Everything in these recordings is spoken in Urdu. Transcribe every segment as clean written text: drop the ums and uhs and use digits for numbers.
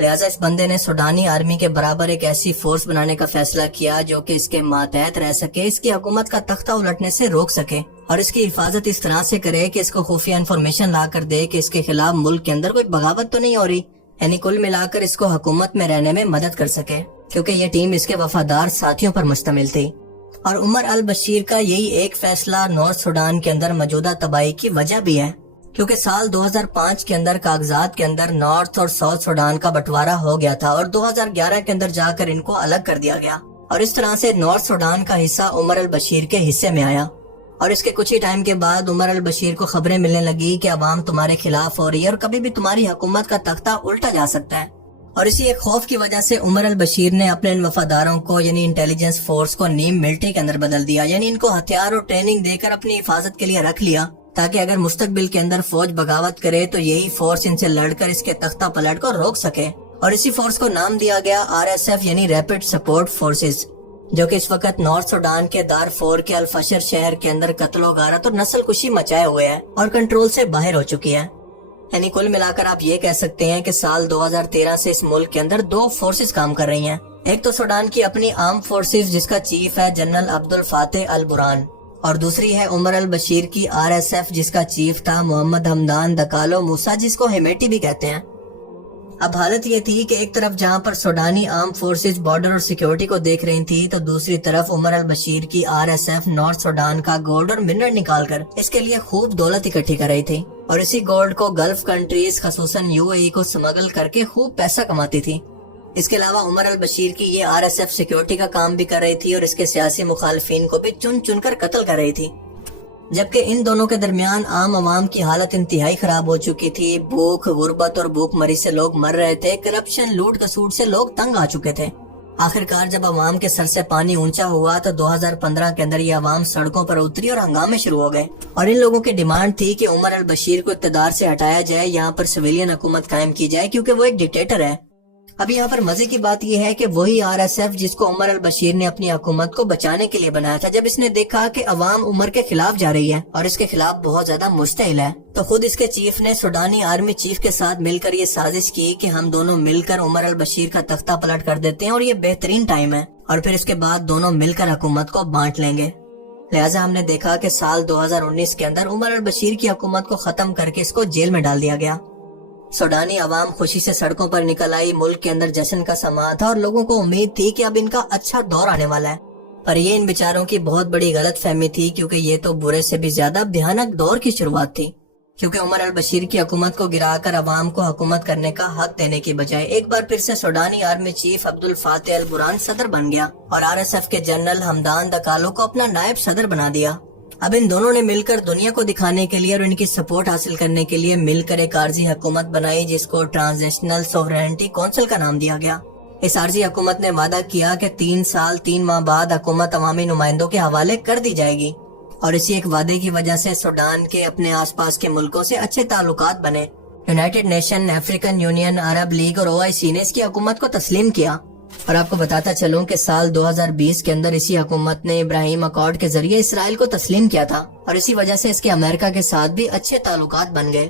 لہٰذا اس بندے نے سوڈانی آرمی کے برابر ایک ایسی فورس بنانے کا فیصلہ کیا جو کہ اس کے ماتحت رہ سکے، اس کی حکومت کا تختہ الٹنے سے روک سکے اور اس کی حفاظت اس طرح سے کرے کہ اس کو خفیہ انفارمیشن لا کر دے کہ اس کے خلاف ملک کے اندر کوئی بغاوت تو نہیں ہو رہی، یعنی کل ملا کر اس کو حکومت میں رہنے میں مدد کر سکے، کیونکہ یہ ٹیم اس کے وفادار ساتھیوں پر مشتمل تھی۔ اور عمر البشیر کا یہی ایک فیصلہ نارتھ سوڈان کے اندر موجودہ تباہی کی وجہ بھی ہے، کیونکہ سال 2005 کے اندر کاغذات کے اندر نارتھ اور ساؤتھ سوڈان کا بٹوارہ ہو گیا تھا اور 2011 کے اندر جا کر ان کو الگ کر دیا گیا، اور اس طرح سے نارتھ سوڈان کا حصہ عمر البشیر کے حصے میں آیا۔ اور اس کے کچھ ہی ٹائم کے بعد عمر البشیر کو خبریں ملنے لگی کہ عوام تمہارے خلاف ہو رہی ہے اور کبھی بھی تمہاری حکومت کا تختہ الٹا جا سکتا ہے، اور اسی ایک خوف کی وجہ سے عمر البشیر نے اپنے ان وفاداروں کو یعنی انٹیلیجنس فورس کو نیم ملٹری کے اندر بدل دیا، یعنی ان کو ہتھیار اور ٹریننگ دے کر اپنی حفاظت کے لیے رکھ لیا تاکہ اگر مستقبل کے اندر فوج بغاوت کرے تو یہی فورس ان سے لڑ کر اس کے تختہ پلٹ کو روک سکے۔ اور اسی فورس کو نام دیا گیا RSF یعنی ریپڈ سپورٹ فورسز، جو کہ اس وقت نارتھ سوڈان کے دارفور کے الفشر شہر کے اندر قتل و غارت اور نسل کشی مچائے ہوئے ہے اور کنٹرول سے باہر ہو چکی ہے۔ یعنی کل ملا کر آپ یہ کہہ سکتے ہیں کہ سال 2013 سے اس ملک کے اندر دو فورسز کام کر رہی ہیں، ایک تو سوڈان کی اپنی آرم فورسز جس کا چیف ہے جنرل عبد الفاتح البرہان، اور دوسری ہے عمر البشیر کی RSF جس کا چیف تھا محمد حمدان دکالو موسیٰ، جس کو ہیمیٹی بھی کہتے ہیں۔ اب حالت یہ تھی کہ ایک طرف جہاں پر سوڈانی آرم فورسز بارڈر اور سیکیورٹی کو دیکھ رہی تھی تو دوسری طرف عمر البشیر کی RSF نارتھ سوڈان کا گولڈ اور منرل نکال کر اس کے لیے خوب دولت اکٹھی کر رہی تھی، اور اسی گولڈ کو گلف کنٹریز خصوصاً UAE کو سمگل کر کے خوب پیسہ کماتی تھی۔ اس کے علاوہ عمر البشیر کی یہ RSF سیکیورٹی کا کام بھی کر رہی تھی اور اس کے سیاسی مخالفین کو بھی چن چن کر قتل کر رہی تھی، جبکہ ان دونوں کے درمیان عام عوام کی حالت انتہائی خراب ہو چکی تھی۔ بھوک، غربت اور بھوک مری سے لوگ مر رہے تھے، کرپشن، لوٹ کسوٹ سے لوگ تنگ آ چکے تھے۔ آخرکار جب عوام کے سر سے پانی اونچا ہوا تو 2015 کے اندر یہ عوام سڑکوں پر اتری اور ہنگامے شروع ہو گئے، اور ان لوگوں کی ڈیمانڈ تھی کہ عمر البشیر کو اقتدار سے ہٹایا جائے، یہاں پر سویلین حکومت قائم کی جائے کیونکہ وہ ایک ڈکٹیٹر ہے۔ اب یہاں پر مزے کی بات یہ ہے کہ وہی RSF جس کو عمر البشیر نے اپنی حکومت کو بچانے کے لیے بنایا تھا، جب اس نے دیکھا کہ عوام عمر کے خلاف جا رہی ہے اور اس کے خلاف بہت زیادہ مشتعل ہے، تو خود اس کے چیف نے سوڈانی آرمی چیف کے ساتھ مل کر یہ سازش کی کہ ہم دونوں مل کر عمر البشیر کا تختہ پلٹ کر دیتے ہیں اور یہ بہترین ٹائم ہے، اور پھر اس کے بعد دونوں مل کر حکومت کو بانٹ لیں گے۔ لہٰذا ہم نے دیکھا کہ سال 2019 کے اندر عمر البشیر کی حکومت کو ختم کر کے اس کو جیل میں ڈال دیا گیا۔ سوڈانی عوام خوشی سے سڑکوں پر نکل آئی، ملک کے اندر جشن کا سما تھا اور لوگوں کو امید تھی کہ اب ان کا اچھا دور آنے والا ہے، پر یہ ان بیچاروں کی بہت بڑی غلط فہمی تھی، کیونکہ یہ تو برے سے بھی زیادہ بھیانک دور کی شروعات تھی، کیونکہ عمر البشیر کی حکومت کو گرا کر عوام کو حکومت کرنے کا حق دینے کی بجائے ایک بار پھر سے سوڈانی آرمی چیف عبد الفاتح البرہان صدر بن گیا اور RSF کے جنرل حمدان دکالو کو اپنا نائب صدر بنا دیا۔ اب ان دونوں نے مل کر دنیا کو دکھانے کے لیے اور ان کی سپورٹ حاصل کرنے کے لیے مل کر ایک عارضی حکومت بنائی جس کو ٹرانزیشنل سوورینٹی کونسل کا نام دیا گیا۔ اس عارضی حکومت نے وعدہ کیا کہ 3 سال 3 ماہ بعد حکومت عوامی نمائندوں کے حوالے کر دی جائے گی، اور اسی ایک وعدے کی وجہ سے سوڈان کے اپنے آس پاس کے ملکوں سے اچھے تعلقات بنے۔ یونائٹڈ نیشن، افریقن یونین، عرب لیگ اور OIC نے اس کی حکومت کو تسلیم کیا۔ اور آپ کو بتاتا چلوں کہ سال 2020 کے اندر اسی حکومت نے ابراہیم اکارڈ کے ذریعے اسرائیل کو تسلیم کیا تھا، اور اسی وجہ سے اس کے امریکہ کے ساتھ بھی اچھے تعلقات بن گئے۔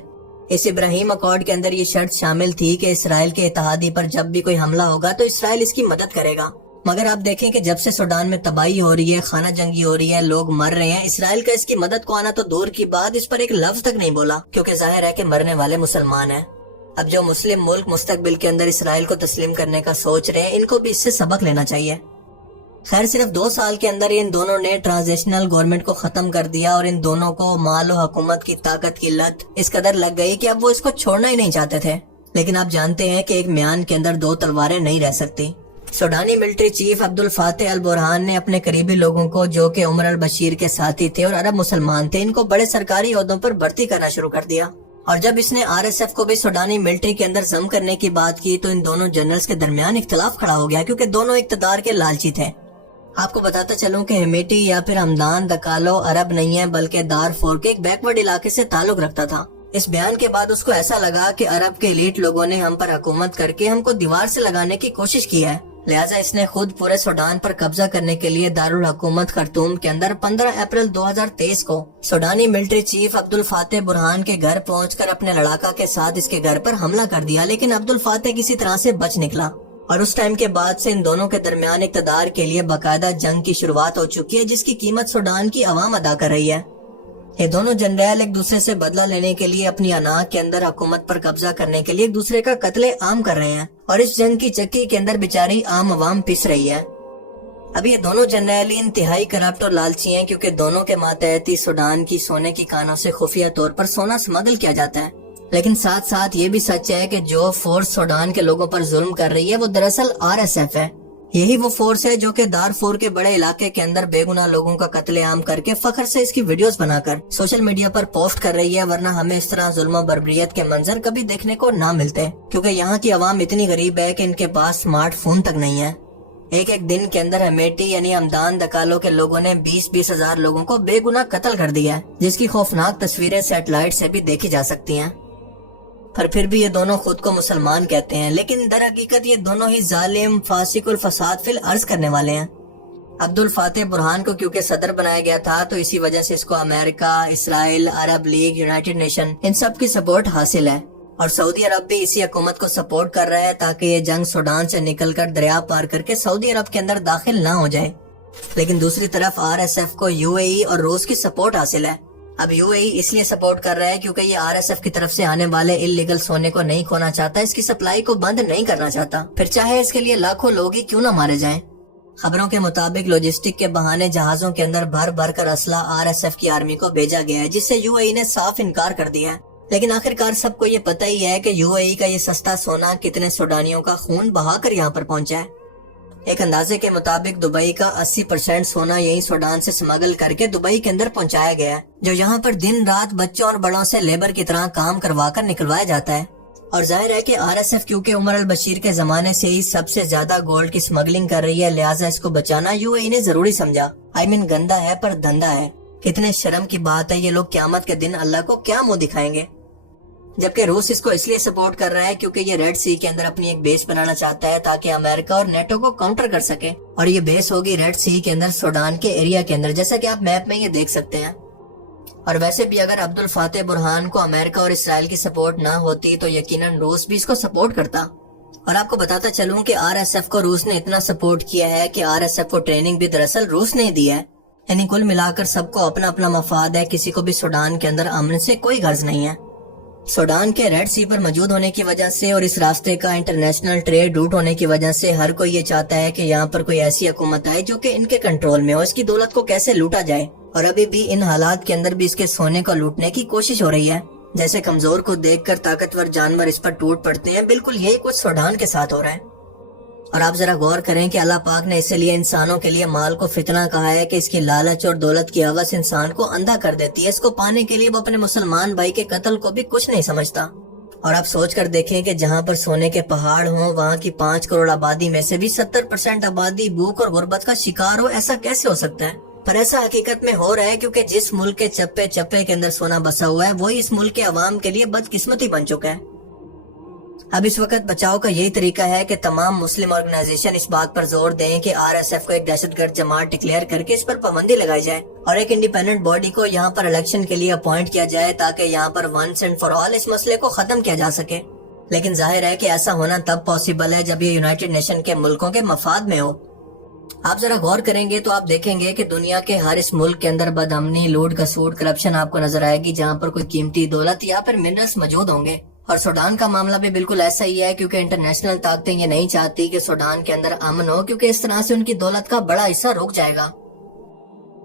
اس ابراہیم اکارڈ کے اندر یہ شرط شامل تھی کہ اسرائیل کے اتحادی پر جب بھی کوئی حملہ ہوگا تو اسرائیل اس کی مدد کرے گا، مگر آپ دیکھیں کہ جب سے سوڈان میں تباہی ہو رہی ہے، خانہ جنگی ہو رہی ہے، لوگ مر رہے ہیں، اسرائیل کا اس کی مدد کو آنا تو دور کی بات، اس پر ایک لفظ تک نہیں بولا، کیونکہ ظاہر ہے کہ مرنے والے مسلمان ہیں۔ اب جو مسلم ملک مستقبل کے اندر اسرائیل کو تسلیم کرنے کا سوچ رہے ہیں، ان کو بھی اس سے سبق لینا چاہیے۔ خیر صرف 2 سال کے اندر ان دونوں نے ٹرانزیشنل گورنمنٹ کو ختم کر دیا، اور ان دونوں کو مال و حکومت کی طاقت کی لت اس قدر لگ گئی کہ اب وہ اس کو چھوڑنا ہی نہیں چاہتے تھے۔ لیکن آپ جانتے ہیں کہ ایک میان کے اندر 2 تلواریں نہیں رہ سکتی۔ سوڈانی ملٹری چیف عبد الفاتح البرہان نے اپنے قریبی لوگوں کو، جو کہ عمر البشیر کے ساتھی تھے اور عرب مسلمان تھے، ان کو بڑے سرکاری عہدوں پر بھرتی کرنا شروع کر دیا، اور جب اس نے RSF کو بھی سوڈانی ملٹری کے اندر ضم کرنے کی بات کی تو ان دونوں جنرلز کے درمیان اختلاف کھڑا ہو گیا، کیونکہ دونوں اقتدار کے لالچی تھے۔ آپ کو بتاتا چلوں کہ ہیمیٹی یا پھر حمدان دکالو عرب نہیں ہے بلکہ دارفور کے ایک بیکورڈ علاقے سے تعلق رکھتا تھا۔ اس بیان کے بعد اس کو ایسا لگا کہ عرب کے ایلیٹ لوگوں نے ہم پر حکومت کر کے ہم کو دیوار سے لگانے کی کوشش کی ہے، لہٰذا اس نے خود پورے سوڈان پر قبضہ کرنے کے لیے دارالحکومت خرطوم کے اندر 15 اپریل 2023 کو سوڈانی ملٹری چیف عبد الفاتح برہان کے گھر پہنچ کر اپنے لڑاکا کے ساتھ اس کے گھر پر حملہ کر دیا، لیکن عبد الفاتح کسی طرح سے بچ نکلا اور اس ٹائم کے بعد سے ان دونوں کے درمیان اقتدار کے لیے باقاعدہ جنگ کی شروعات ہو چکی ہے، جس کی قیمت سوڈان کی عوام ادا کر رہی ہے۔ یہ دونوں جنرل ایک دوسرے سے بدلہ لینے کے لیے اپنی انا کے اندر حکومت پر قبضہ کرنے کے لیے ایک دوسرے کا قتل عام کر رہے ہیں، اور اس جنگ کی چکی کے اندر بیچاری عام عوام پس رہی ہے۔ اب یہ دونوں جنرل انتہائی کرپٹ اور لالچی ہیں، کیونکہ دونوں کے ماتحتی سوڈان کی سونے کی کانوں سے خفیہ طور پر سونا سمگل کیا جاتا ہے۔ لیکن ساتھ ساتھ یہ بھی سچ ہے کہ جو فورس سوڈان کے لوگوں پر ظلم کر رہی ہے وہ دراصل RSF ہے۔ یہی وہ فورس ہے جو کہ دارفور کے بڑے علاقے کے اندر بے گناہ لوگوں کا قتل عام کر کے فخر سے اس کی ویڈیوز بنا کر سوشل میڈیا پر پوسٹ کر رہی ہے، ورنہ ہمیں اس طرح ظلم و بربریت کے منظر کبھی دیکھنے کو نہ ملتے، کیونکہ یہاں کی عوام اتنی غریب ہے کہ ان کے پاس سمارٹ فون تک نہیں ہے۔ ایک دن کے اندر ہمیٹی یعنی ہمدان دکالو کے لوگوں نے 20 ہزار لوگوں کو بے گناہ قتل کر دیا ہے، جس کی خوفناک تصویریں سیٹلائٹ سے بھی دیکھی جا سکتی ہیں۔ پر پھر بھی یہ دونوں خود کو مسلمان کہتے ہیں، لیکن در حقیقت یہ دونوں ہی ظالم، فاسق الفساد فی الارض کرنے والے ہیں۔ عبد الفاتح برہان کو کیونکہ صدر بنایا گیا تھا تو اسی وجہ سے اس کو امریکہ، اسرائیل، عرب لیگ، یونائٹڈ نیشن ان سب کی سپورٹ حاصل ہے، اور سعودی عرب بھی اسی حکومت کو سپورٹ کر رہا ہے تاکہ یہ جنگ سوڈان سے نکل کر دریا پار کر کے سعودی عرب کے اندر داخل نہ ہو جائے۔ لیکن دوسری طرف RSF کو UAE اور روس کی سپورٹ حاصل ہے۔ اب UAE اس لیے سپورٹ کر رہا ہے کیونکہ یہ RSF کی طرف سے آنے والے اللیگل سونے کو نہیں کھونا چاہتا، اس کی سپلائی کو بند نہیں کرنا چاہتا، پھر چاہے اس کے لیے لاکھوں لوگ ہی کیوں نہ مارے جائیں۔ خبروں کے مطابق لاجسٹک کے بہانے جہازوں کے اندر بھر بھر کر اسلحہ RSF کی آرمی کو بھیجا گیا ہے، جس سے UAE نے صاف انکار کر دیا ہے۔ لیکن آخرکار سب کو یہ پتہ ہی ہے کہ UAE کا یہ سستا سونا کتنے سوڈانیوں کا خون بہا کر یہاں پر پہنچا ہے۔ ایک اندازے کے مطابق دبئی کا 80% سونا یہی سوڈان سے سمگل کر کے دبئی کے اندر پہنچایا گیا ہے، جو یہاں پر دن رات بچوں اور بڑوں سے لیبر کی طرح کام کروا کر نکلوایا جاتا ہے۔ اور ظاہر ہے کہ RSF کیونکہ عمر البشیر کے زمانے سے ہی سب سے زیادہ گولڈ کی سمگلنگ کر رہی ہے، لہٰذا اس کو بچانا UAE نے ضروری سمجھا۔ گندا ہے پر دھندا ہے۔ کتنے شرم کی بات ہے، یہ لوگ قیامت کے دن اللہ کو کیا منہ دکھائیں گے؟ جبکہ روس اس کو اس لیے سپورٹ کر رہا ہے کیونکہ یہ ریڈ سی کے اندر اپنی ایک بیس بنانا چاہتا ہے تاکہ امریکہ اور نیٹو کو کاؤنٹر کر سکے، اور یہ بیس ہوگی ریڈ سی کے اندر سوڈان کے ایریا کے اندر، جیسا کہ آپ میپ میں یہ دیکھ سکتے ہیں۔ اور ویسے بھی اگر عبد الفاتح برہان کو امریکہ اور اسرائیل کی سپورٹ نہ ہوتی تو یقیناً روس بھی اس کو سپورٹ کرتا۔ اور آپ کو بتاتا چلوں کہ RSF کو روس نے اتنا سپورٹ کیا ہے کہ RSF کو ٹریننگ بھی دراصل روس نے دی ہے۔ یعنی کل ملا کر سب کو اپنا اپنا مفاد ہے، کسی کو بھی سوڈان کے اندر امن سے کوئی غرض نہیں ہے۔ سوڈان کے ریڈ سی پر موجود ہونے کی وجہ سے اور اس راستے کا انٹرنیشنل ٹریڈ روٹ ہونے کی وجہ سے ہر کوئی یہ چاہتا ہے کہ یہاں پر کوئی ایسی حکومت آئے جو کہ ان کے کنٹرول میں ہو، اس کی دولت کو کیسے لوٹا جائے۔ اور ابھی بھی ان حالات کے اندر بھی اس کے سونے کو لوٹنے کی کوشش ہو رہی ہے۔ جیسے کمزور کو دیکھ کر طاقتور جانور اس پر ٹوٹ پڑتے ہیں، بالکل یہی کچھ سوڈان کے ساتھ ہو رہا ہے۔ اور آپ ذرا غور کریں کہ اللہ پاک نے اس لیے انسانوں کے لیے مال کو فتنہ کہا ہے کہ اس کی لالچ اور دولت کی ہوس انسان کو اندھا کر دیتی ہے۔ اس کو پانے کے لیے وہ اپنے مسلمان بھائی کے قتل کو بھی کچھ نہیں سمجھتا۔ اور آپ سوچ کر دیکھیں کہ جہاں پر سونے کے پہاڑ ہوں، وہاں کی 5 کروڑ آبادی میں سے بھی 70% آبادی بھوک اور غربت کا شکار ہو، ایسا کیسے ہو سکتا ہے؟ پر ایسا حقیقت میں ہو رہا ہے کیونکہ جس ملک کے چپے چپے کے اندر سونا بسا ہوا ہے وہی اس ملک کے عوام کے لیے بدقسمتی بن چکا ہے۔ اب اس وقت بچاؤ کا یہی طریقہ ہے کہ تمام مسلم آرگنائزیشن اس بات پر زور دیں کہ RSF کو ایک دہشت گرد جماعت ڈکلیئر کر کے اس پر پابندی لگائی جائے اور ایک انڈیپینڈنٹ باڈی کو یہاں پر الیکشن کے لیے اپوائنٹ کیا جائے تاکہ یہاں پر ونس اینڈ فار آل اس مسئلے کو ختم کیا جا سکے۔ لیکن ظاہر ہے کہ ایسا ہونا تب پاسبل ہے جب یہ یونائٹڈ نیشن کے ملکوں کے مفاد میں ہو۔ آپ ذرا غور کریں گے تو آپ دیکھیں گے کہ دنیا کے ہر اس ملک کے اندر بدامنی، لوٹ کسوٹ، کرپشن آپ کو نظر آئے گی جہاں پر کوئی قیمتی دولت یا پھر منرلز موجود ہوں گے۔ اور سوڈان کا معاملہ بھی بالکل ایسا ہی ہے کیونکہ انٹرنیشنل طاقتیں یہ نہیں چاہتی کہ سوڈان کے اندر امن ہو، کیونکہ اس طرح سے ان کی دولت کا بڑا حصہ رک جائے گا۔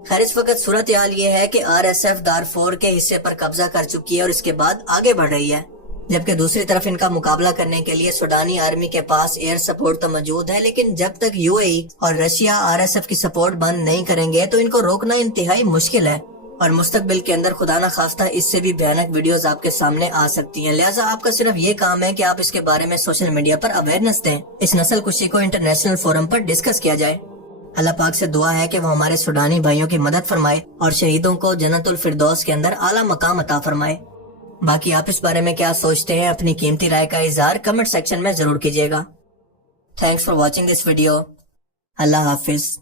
خیر اس وقت صورتحال یہ ہے کہ RSF دارفور کے حصے پر قبضہ کر چکی ہے اور اس کے بعد آگے بڑھ رہی ہے، جبکہ دوسری طرف ان کا مقابلہ کرنے کے لیے سوڈانی آرمی کے پاس ایئر سپورٹ تو موجود ہے، لیکن جب تک UAE اور رشیا RSF کی سپورٹ بند نہیں کریں گے تو ان کو روکنا انتہائی مشکل ہے، اور مستقبل کے اندر خدا نہ خواستہ اس سے بھی بھیانک ویڈیوز آپ کے سامنے آ سکتی ہیں۔ لہٰذا آپ کا صرف یہ کام ہے کہ آپ اس کے بارے میں سوشل میڈیا پر اویئرنس دیں، اس نسل کشی کو انٹرنیشنل فورم پر ڈسکس کیا جائے۔ اللہ پاک سے دعا ہے کہ وہ ہمارے سوڈانی بھائیوں کی مدد فرمائے اور شہیدوں کو جنت الفردوس کے اندر اعلیٰ مقام عطا فرمائے۔ باقی آپ اس بارے میں کیا سوچتے ہیں، اپنی قیمتی رائے کا اظہار کمنٹ سیکشن میں ضرور کیجیے گا۔ Thanks for watching this video. Allah Hafiz.